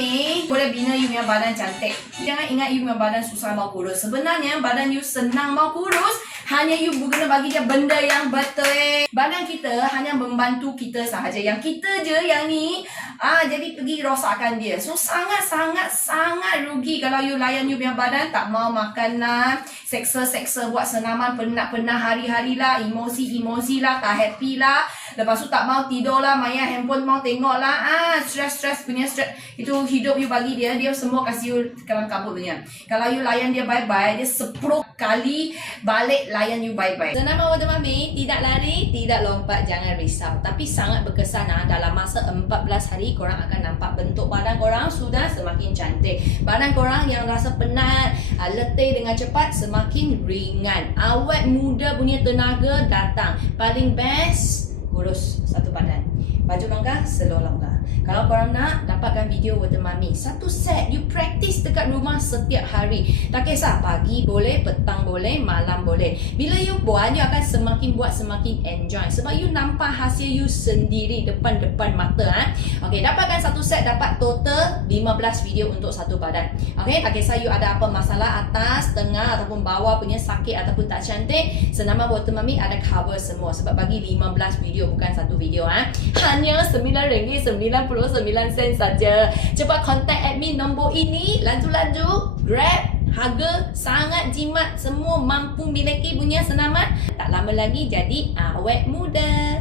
Mami boleh bina you punya badan cantik. Jangan ingat you punya badan susah mau kurus. Sebenarnya badan you senang mau kurus, hanya you guna bagi dia benda yang betul. Badan kita hanya membantu kita sahaja. Yang kita je yang ni jadi pergi rosakkan dia. So sangat rugi kalau you layan you punya badan, tak mau makan lah, seksa buat senaman penat hari-hari lah, emosi lah, tak happy lah. Lepas tu tak mau tidur lah, main handphone mau tengok lah. Stress punya stress. Itu hidup you bagi dia semua kasih you kelam kabut punya. Kalau you layan dia bye-bye, dia 10 kali balik layan you bye-bye. Senama Water Mami, tidak lari, tidak lompat, jangan risau. Tapi sangat berkesan dalam masa 14 hari korang akan nampak bentuk badan korang sudah semakin cantik. Badan korang yang rasa penat, letih dengan cepat semakin ringan. Awet muda punya tenaga datang. Paling best kurus satu badan. Baju longgar, seluar longgar. Kalau korang nak dapatkan video Water Mami, satu set you practice dekat rumah setiap hari. Tak kisah, pagi boleh, petang boleh, malam boleh. Bila you buat, you akan semakin enjoy. Sebab you nampak hasil you sendiri depan mata. Okay, dapatkan satu set, dapat total 15 video untuk satu badan. Okay, tak kisah you ada apa masalah atas, tengah ataupun bawah punya sakit ataupun tak cantik, Senama Water Mami ada cover semua. Sebab bagi 15 video, bukan satu video. Hanya RM9.99 saja. Cepat contact admin nombor ini. Laju grab. Harga sangat jimat. Semua mampu miliki punya senaman. Tak lama lagi jadi awet muda.